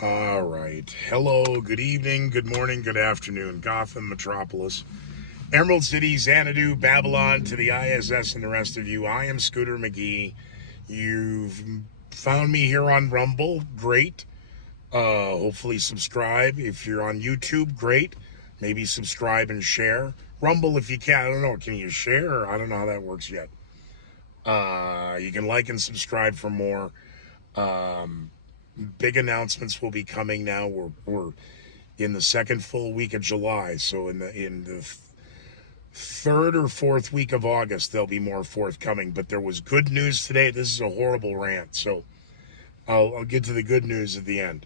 All right. Hello, good evening, good morning, good afternoon, Gotham Metropolis, Emerald City, Xanadu, Babylon, to the ISS, and the rest of you. I am Scooter McGee. You've found me here on Rumble. Great. Hopefully, subscribe. If you're on YouTube, great. Maybe subscribe and share. Rumble, if you can. I don't know. Can you share? I don't know how that works yet. You can like and subscribe for more. Um, Big announcements will be coming now. We're in the second full week of July, so in the third or fourth week of August there'll be more forthcoming. But there was good news today. This is a horrible rant, so I'll get to the good news at the end.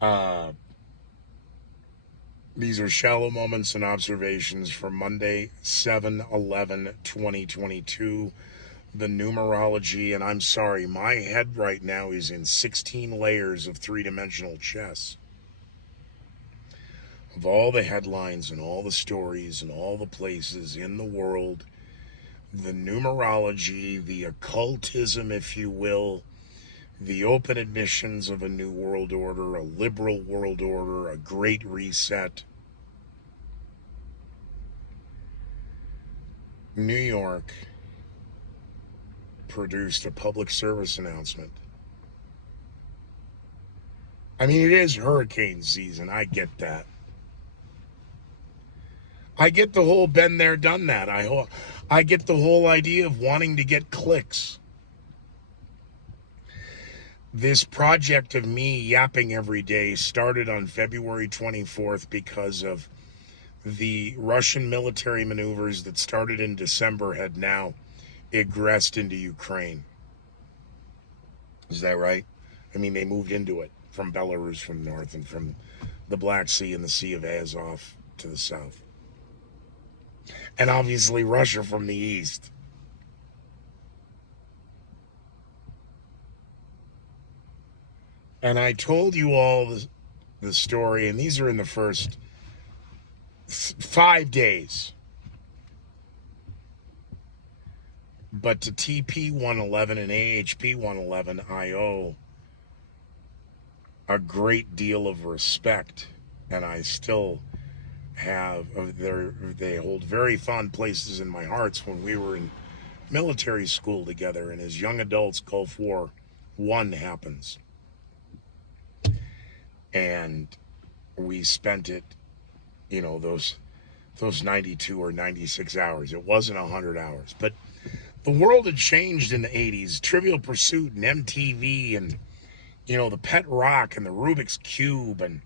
uh, these are shallow moments and observations from Monday, 7/11/2022. The numerology, and I'm sorry, my head right now is in 16 layers of three-dimensional chess of all the headlines and all the stories and all the places in the world, the numerology, the occultism, if you will, the open admissions of a new world order, a liberal world order, a great reset. New York produced a public service announcement. I mean, it is hurricane season. I get that. I get the whole been there, done that. I get the whole idea of wanting to get clicks. This project of me yapping every day started on February 24th because of the Russian military maneuvers that started in December had now egressed into Ukraine. Is that right? I mean, they moved into it from Belarus from north and from the Black Sea and the Sea of Azov to the south. And obviously Russia from the east. And I told you all the story, and these are in the first 5 days. But to TP 111 and AHP 111, I owe a great deal of respect, and I still have. They hold very fond places in my hearts when we were in military school together, and as young adults, Gulf War One happens, and we spent it, those 92 or 96 hours. It wasn't 100 hours, but the world had changed in the 80s. Trivial Pursuit and MTV and the Pet Rock and the Rubik's Cube, and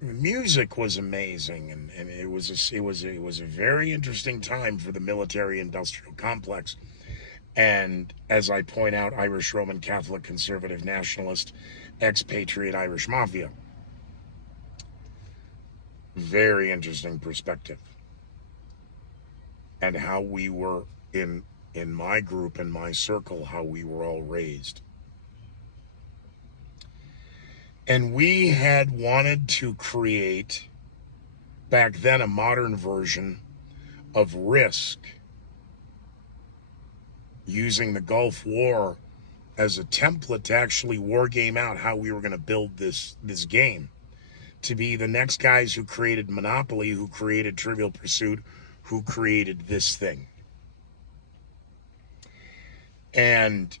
the music was amazing, and it was a very interesting time for the military industrial complex. And as I point out, Irish Roman Catholic conservative nationalist expatriate Irish mafia. Very interesting perspective. And how we were in my group, in my circle, how we were all raised. And we had wanted to create back then a modern version of Risk, using the Gulf War as a template to actually war game out how we were going to build this game to be the next guys who created Monopoly, who created Trivial Pursuit, who created this thing. And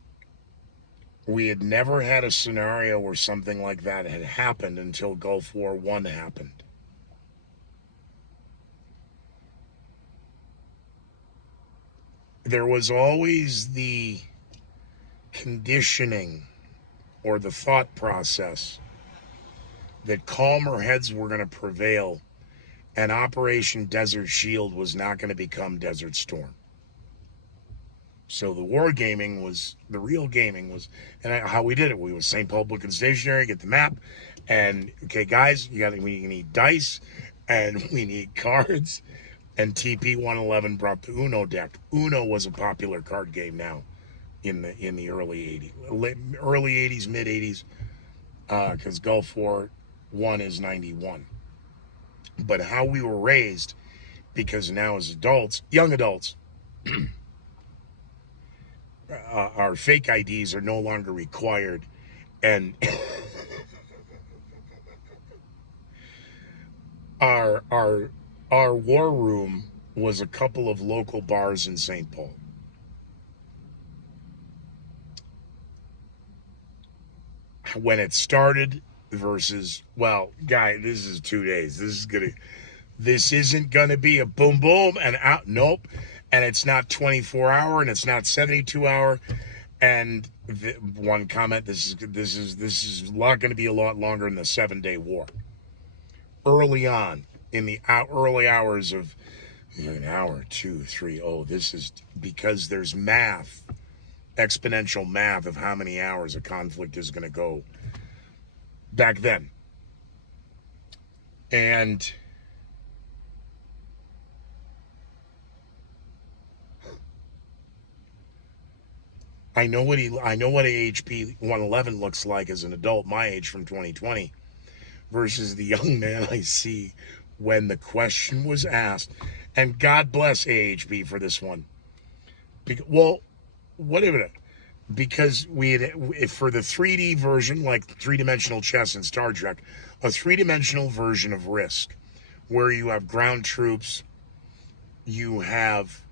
we had never had a scenario where something like that had happened until Gulf War One happened. There was always the conditioning or the thought process that calmer heads were going to prevail and Operation Desert Shield was not going to become Desert Storm. So the real gaming was, and how we did it. We was St. Paul Book and Stationery, get the map, and okay, guys, we need dice, and we need cards, and TP 111 brought the Uno deck. Uno was a popular card game now, in the early 80s, mid 80s, because Gulf War One is 91. But how we were raised, because now as adults, young adults. our fake IDs are no longer required, and our our our war room was a couple of local bars in St. Paul. When it started versus, well, guy, this is 2 days. This isn't gonna be a boom boom and out. Nope. And it's not 24 hour and it's not 72 hour. And one comment: this is not going to be a lot longer than the 7 day war. Early on, in the early hours of an hour, 2, 3. Oh, this is because there's math, exponential math of how many hours a conflict is going to go back then. And I know what AHP 111 looks like as an adult my age from 2020 versus the young man I see when the question was asked. And God bless AHP for this one. Well, whatever. Because we had, for the 3D version, like three-dimensional chess in Star Trek, a three-dimensional version of Risk, where you have ground troops, you have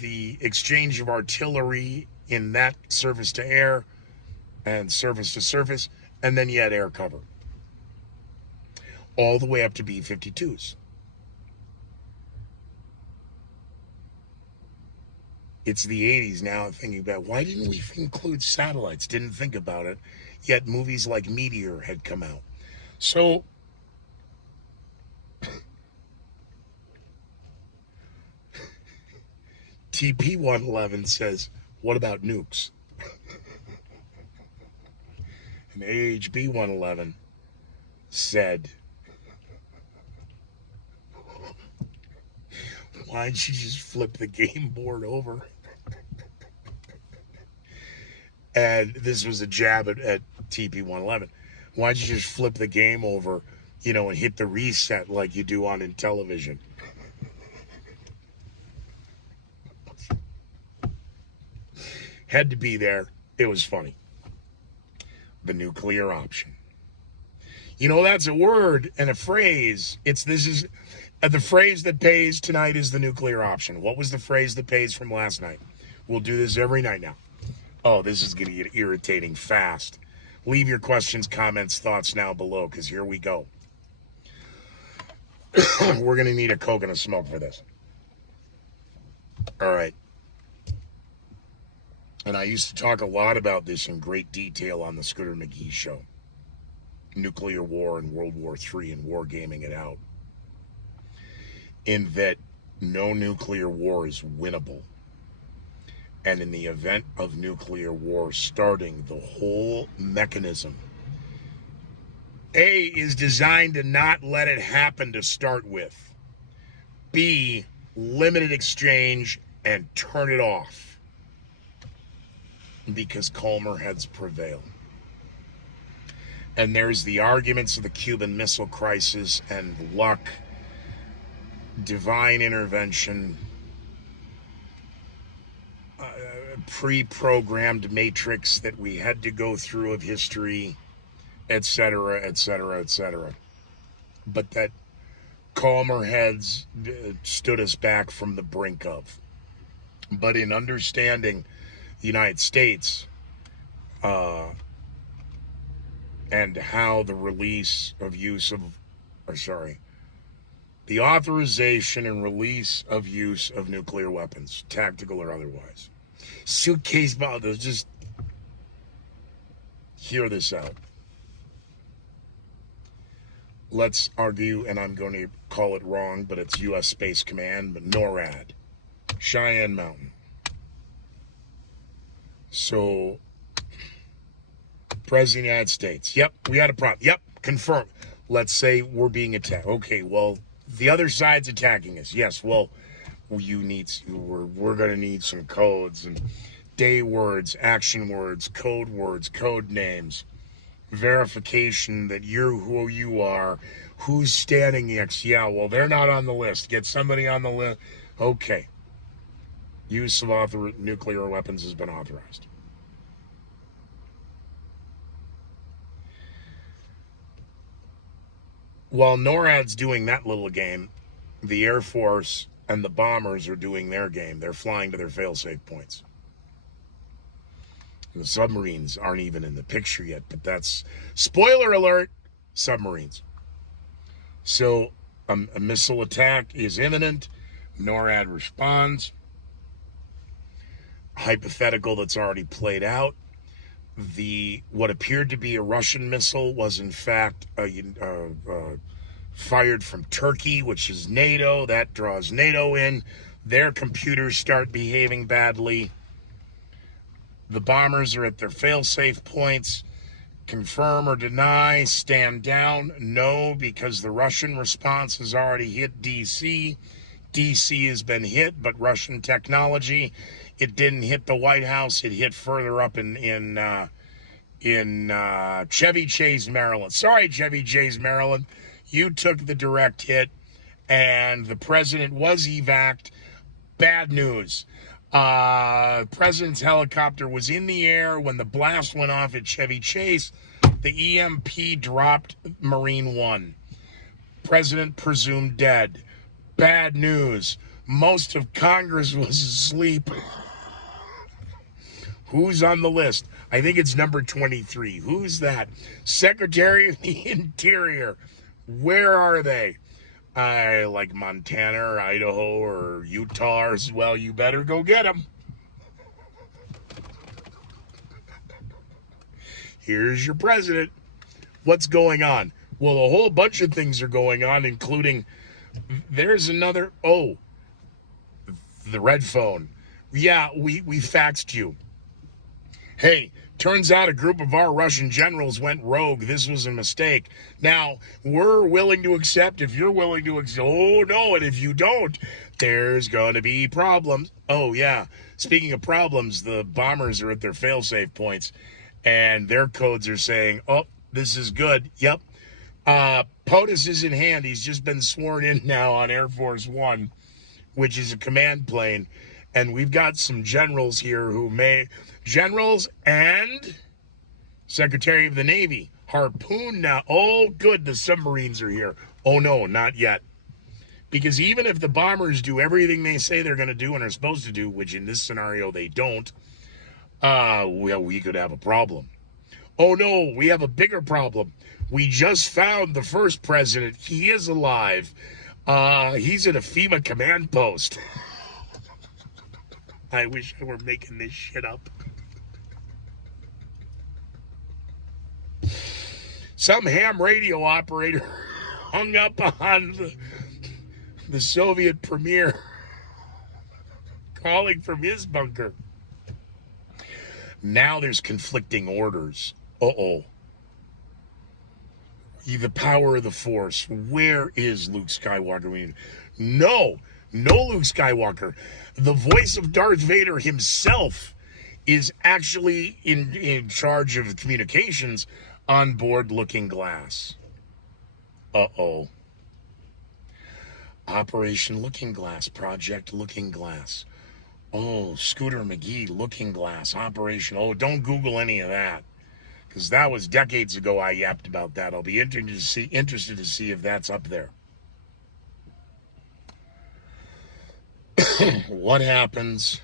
the exchange of artillery in that surface to air and surface to surface, and then you had air cover. All the way up to B-52s. It's the 80s now, thinking about why didn't we include satellites? Didn't think about it. Yet movies like Meteor had come out. So TP-111 says, what about nukes? And AHB-111 said, why'd you just flip the game board over? And this was a jab at TP-111. Why'd you just flip the game over, and hit the reset like you do on Intellivision? Had to be there. It was funny. The nuclear option. That's a word and a phrase. The phrase that pays tonight is the nuclear option. What was the phrase that pays from last night? We'll do this every night now. Oh, this is going to get irritating fast. Leave your questions, comments, thoughts now below, because here we go. We're going to need a Coke and a smoke for this. All right. And I used to talk a lot about this in great detail on the Scooter McGee show. Nuclear war and World War III and wargaming it out. In that no nuclear war is winnable. And in the event of nuclear war starting, the whole mechanism, A, is designed to not let it happen to start with. B, limited exchange and turn it off. Because calmer heads prevail. And there's the arguments of the Cuban Missile Crisis and luck, divine intervention, pre-programmed matrix that we had to go through of history, etc., etc., etc. But that calmer heads stood us back from the brink of. But in understanding the United States and how the release of the authorization and release of use of nuclear weapons, tactical or otherwise. Suitcase bomb, just hear this out. Let's argue, and I'm going to call it wrong, but it's U.S. Space Command, but NORAD, Cheyenne Mountain. So, President of the United States, yep, we had a problem. Yep, confirmed. Let's say we're being attacked. Okay, well, the other side's attacking us. Yes, well, we're going to need some codes and day words, action words, code names, verification that you're who you are, who's standing next. Yeah, well, they're not on the list. Get somebody on the list. Okay. Use of nuclear weapons has been authorized. While NORAD's doing that little game, the Air Force and the bombers are doing their game. They're flying to their fail-safe points. The submarines aren't even in the picture yet, but that's, spoiler alert, submarines. So a missile attack is imminent. NORAD responds. Hypothetical that's already played out. What appeared to be a Russian missile was in fact fired from Turkey, which is NATO. That draws NATO in. Their computers start behaving badly. The bombers are at their fail-safe points. Confirm or deny, stand down. No, because the Russian response has already hit DC. DC has been hit, but Russian technology. It didn't hit the White House. It hit further up in Chevy Chase, Maryland. Sorry, Chevy Chase, Maryland. You took the direct hit, and the president was evac'd. Bad news. President's helicopter was in the air when the blast went off at Chevy Chase. The EMP dropped Marine One. President presumed dead. Bad news. Most of Congress was asleep. Who's on the list? I think it's number 23. Who's that? Secretary of the Interior. Where are they? Like Montana or Idaho or Utah as well. You better go get them. Here's your president. What's going on? Well, a whole bunch of things are going on, including there's another, the red phone. Yeah, we faxed you. Hey, turns out a group of our Russian generals went rogue. This was a mistake. Now, we're willing to accept if you're willing to accept. Oh, no, and if you don't, there's going to be problems. Oh, yeah. Speaking of problems, the bombers are at their fail-safe points, and their codes are saying, oh, this is good. Yep. POTUS is in hand. He's just been sworn in now on Air Force One, which is a command plane. And we've got some generals here generals and Secretary of the Navy. Harpoon now. Oh, good, the submarines are here. Oh, no, not yet. Because even if the bombers do everything they say they're going to do and are supposed to do, which in this scenario they don't, well, we could have a problem. Oh, no, we have a bigger problem. We just found the first president. He is alive. He's at a FEMA command post. I wish I were making this shit up. Some ham radio operator hung up on the Soviet premier calling from his bunker. Now there's conflicting orders. Uh-oh. The power of the Force. Where is Luke Skywalker? No Luke Skywalker. The voice of Darth Vader himself is actually in charge of communications on board Looking Glass. Uh-oh. Operation Looking Glass, Project Looking Glass. Oh, Scooter McGee, Looking Glass, Operation. Oh, don't Google any of that, because that was decades ago I yapped about that. I'll be interested to see if that's up there. What happens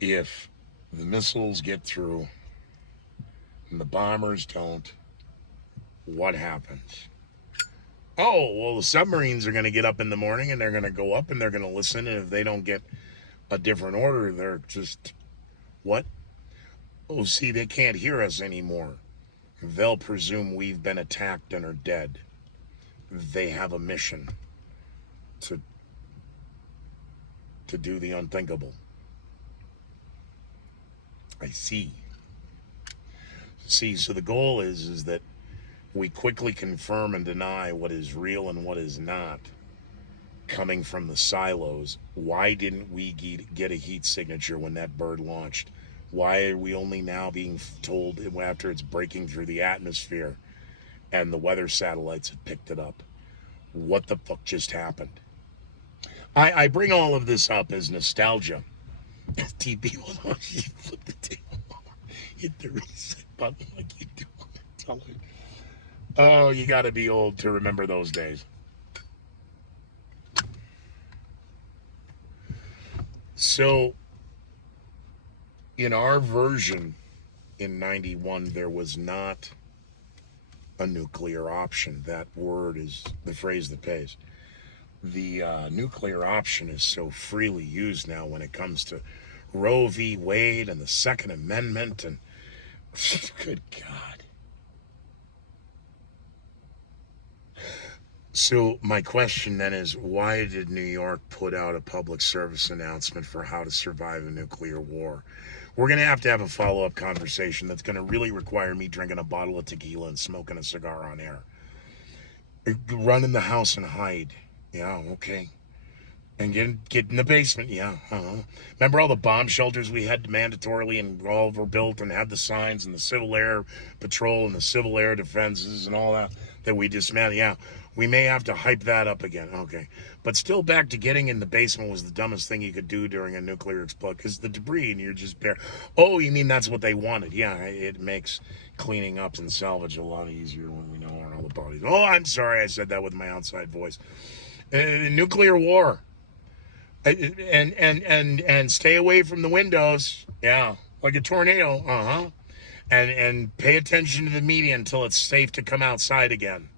if the missiles get through and the bombers don't? What happens? Oh, well, the submarines are going to get up in the morning and they're going to go up and they're going to listen. And if they don't get a different order, they're just, what? Oh, see, they can't hear us anymore. They'll presume we've been attacked and are dead. They have a mission to do the unthinkable. I see. So the goal is that we quickly confirm and deny what is real and what is not coming from the silos. Why didn't we get a heat signature when that bird launched? Why are we only now being told after it's breaking through the atmosphere and the weather satellites have picked it up? What the fuck just happened? I bring all of this up as nostalgia. TP, you flip the table, hit the reset button like you do on the television. Oh, you got to be old to remember those days. So, in our version in 91, there was not a nuclear option. That word is the phrase that pays. The nuclear option is so freely used now when it comes to Roe v. Wade and the Second Amendment. And good God. So, my question then is, why did New York put out a public service announcement for how to survive a nuclear war? We're going to have a follow up conversation that's going to really require me drinking a bottle of tequila and smoking a cigar on air. Run in the house and hide. Yeah, okay. And get in the basement, yeah. Remember all the bomb shelters we had mandatorily and all were built and had the signs and the Civil Air Patrol and the Civil Air Defenses and all that we dismantled? Yeah, we may have to hype that up again. Okay. But still back to getting in the basement was the dumbest thing you could do during a nuclear explosion because the debris and you're just bare. Oh, you mean that's what they wanted? Yeah, it makes cleaning up and salvage a lot easier when we know where all the bodies. Oh, I'm sorry I said that with my outside voice. Nuclear war. And stay away from the windows. Yeah, like a tornado. And pay attention to the media until it's safe to come outside again.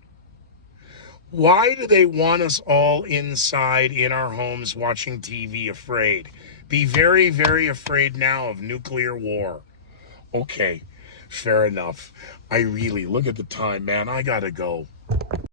Why do they want us all inside in our homes watching TV afraid? Be very, very afraid now of nuclear war. Okay, fair enough. I really look at the time, man. I gotta go.